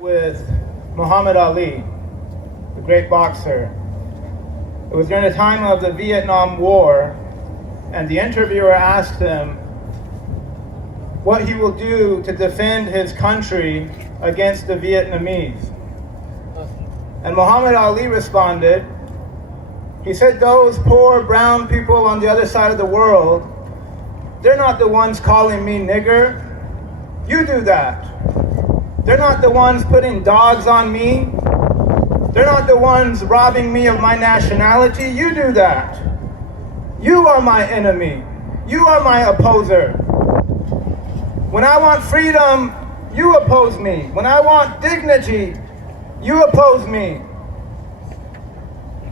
With Muhammad Ali, the great boxer. It was during the time of the Vietnam War, and the interviewer asked him what he will do to defend his country against the Vietnamese. And Muhammad Ali responded, he said, those poor brown people on the other side of the world, they're not the ones calling me nigger. You do that. They're not the ones putting dogs on me. They're not the ones robbing me of my nationality. You do that. You are my enemy. You are my opposer. When I want freedom, you oppose me. When I want dignity, you oppose me.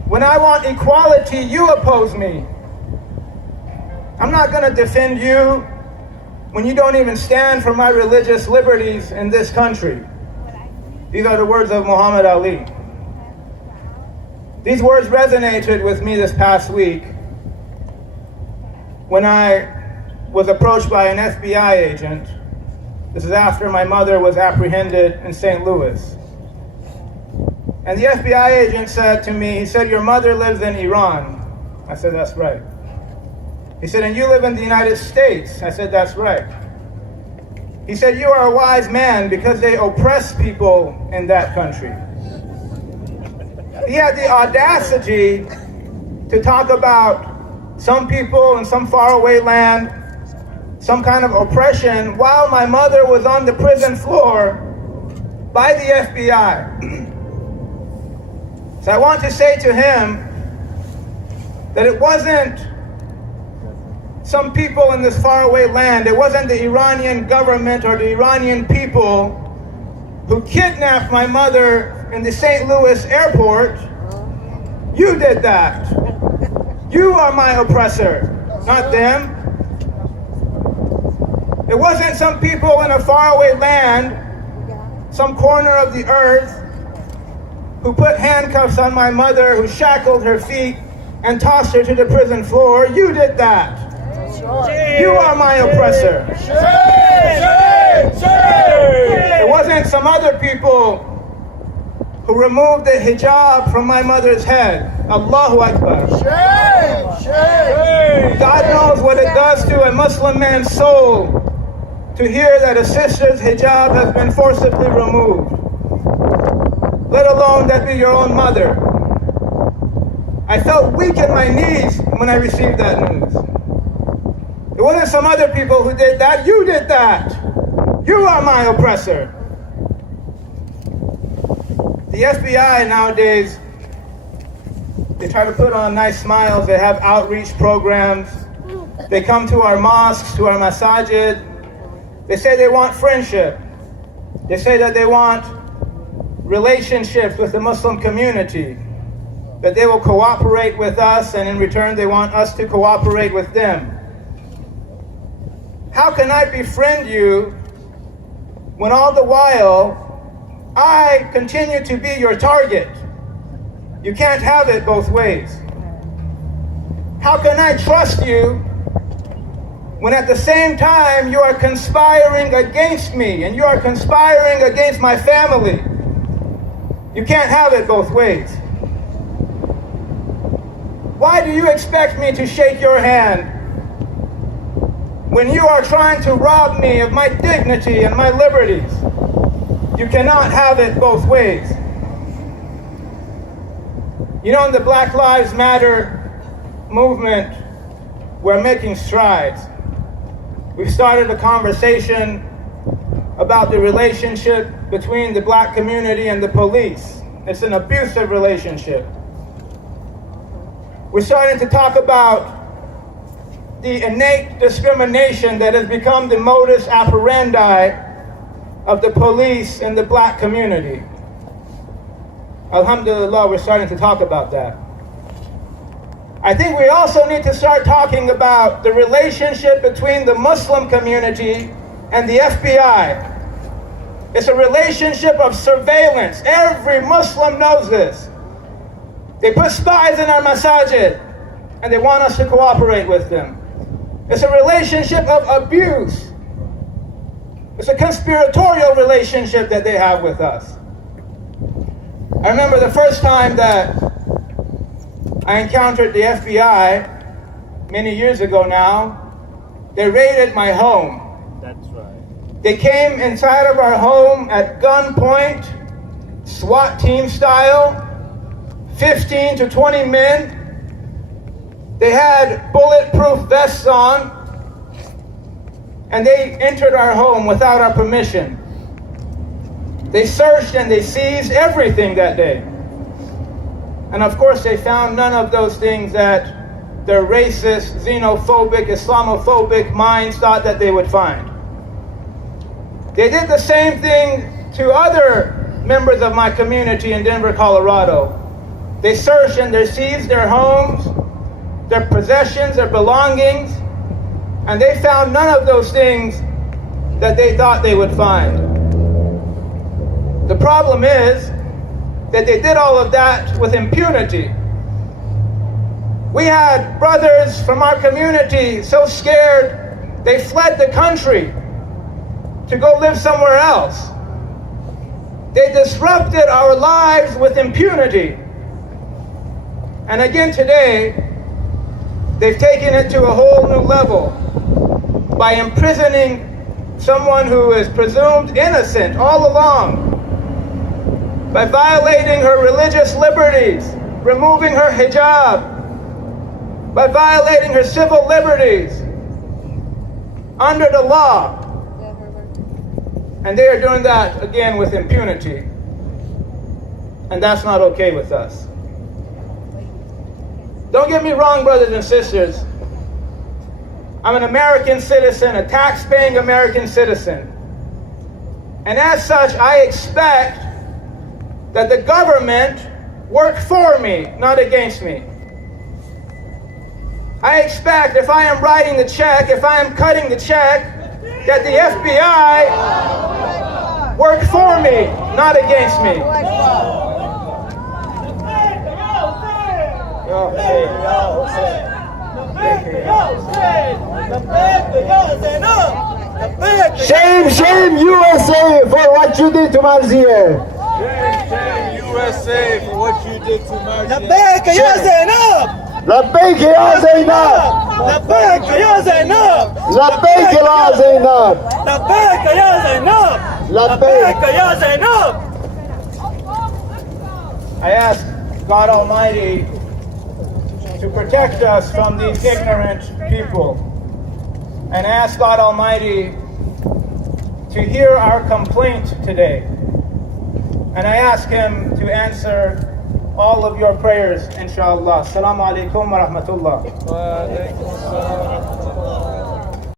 When I want equality, you oppose me. I'm not going to defend you when you don't even stand for my religious liberties in this country. These are the words of Muhammad Ali. These words resonated with me this past week when I was approached by an FBI agent. This is after my mother was apprehended in St. Louis. And the FBI agent said to me, he said, your mother lives in Iran. I said, that's right. He said, and you live in the United States. I said, that's right. He said, you are a wise man because they oppress people in that country. He had the audacity to talk about some people in some faraway land, some kind of oppression, while my mother was on the prison floor by the FBI. So I want to say to him that it wasn't some people in this faraway land, it wasn't the Iranian government or the Iranian people who kidnapped my mother in the St. Louis airport. You did that. You are my oppressor, not them. It wasn't some people in a faraway land, some corner of the earth, who put handcuffs on my mother, who shackled her feet and tossed her to the prison floor. You did that. You are my oppressor. It wasn't some other people who removed the hijab from my mother's head. Allahu Akbar. God knows what it does to a Muslim man's soul to hear that a sister's hijab has been forcibly removed, let alone that be your own mother. I felt weak in my knees when I received that news. It wasn't some other people who did that. You did that. You are my oppressor. The FBI nowadays, they try to put on nice smiles. They have outreach programs. They come to our mosques, to our masajid. They say they want friendship. They say that they want relationships with the Muslim community, that they will cooperate with us, and in return they want us to cooperate with them. How can I befriend you when all the while I continue to be your target? You can't have it both ways. How can I trust you when at the same time you are conspiring against me and you are conspiring against my family? You can't have it both ways. Why do you expect me to shake your hand when you are trying to rob me of my dignity and my liberties? You cannot have it both ways. You know, in the Black Lives Matter movement, we're making strides. We've started a conversation about the relationship between the black community and the police. It's an abusive relationship. We're starting to talk about the innate discrimination that has become the modus operandi of the police in the black community. Alhamdulillah, we're starting to talk about that. I think we also need to start talking about the relationship between the Muslim community and the FBI. It's a relationship of surveillance. Every Muslim knows this. They put spies in our masajid and they want us to cooperate with them. It's a relationship of abuse. It's a conspiratorial relationship that they have with us. I remember the first time that I encountered the FBI, many years ago now. They raided my home. That's right. They came inside of our home at gunpoint, SWAT team style, 15 to 20 men. They had bulletproof vests on, and they entered our home without our permission. They searched and they seized everything that day. And of course, they found none of those things that their racist, xenophobic, Islamophobic minds thought that they would find. They did the same thing to other members of my community in Denver, Colorado. They searched and they seized their homes, their possessions, their belongings, and they found none of those things that they thought they would find. The problem is that they did all of that with impunity. We had brothers from our community so scared they fled the country to go live somewhere else. They disrupted our lives with impunity. And again today, they've taken it to a whole new level by imprisoning someone who is presumed innocent all along, by violating her religious liberties, removing her hijab, by violating her civil liberties under the law. And they are doing that again with impunity. And that's not okay with us. Don't get me wrong, brothers and sisters. I'm an American citizen, a tax-paying American citizen. And as such, I expect that the government work for me, not against me. I expect if I am writing the check, if I am cutting the check, that the FBI work for me, not against me. Shame, shame USA for what you did to Marzier. Shame, USA for what you did to Marzier. لبيك يا زينب. لبيك يا زينب. لبيك يا زينب. لبيك يا زينب. لبيك يا زينب. لبيك يا زينب. I ask God Almighty to protect us from these ignorant people, and ask God Almighty to hear our complaint today. And I ask Him to answer all of your prayers, inshallah. Assalamu alaikum wa rahmatullah.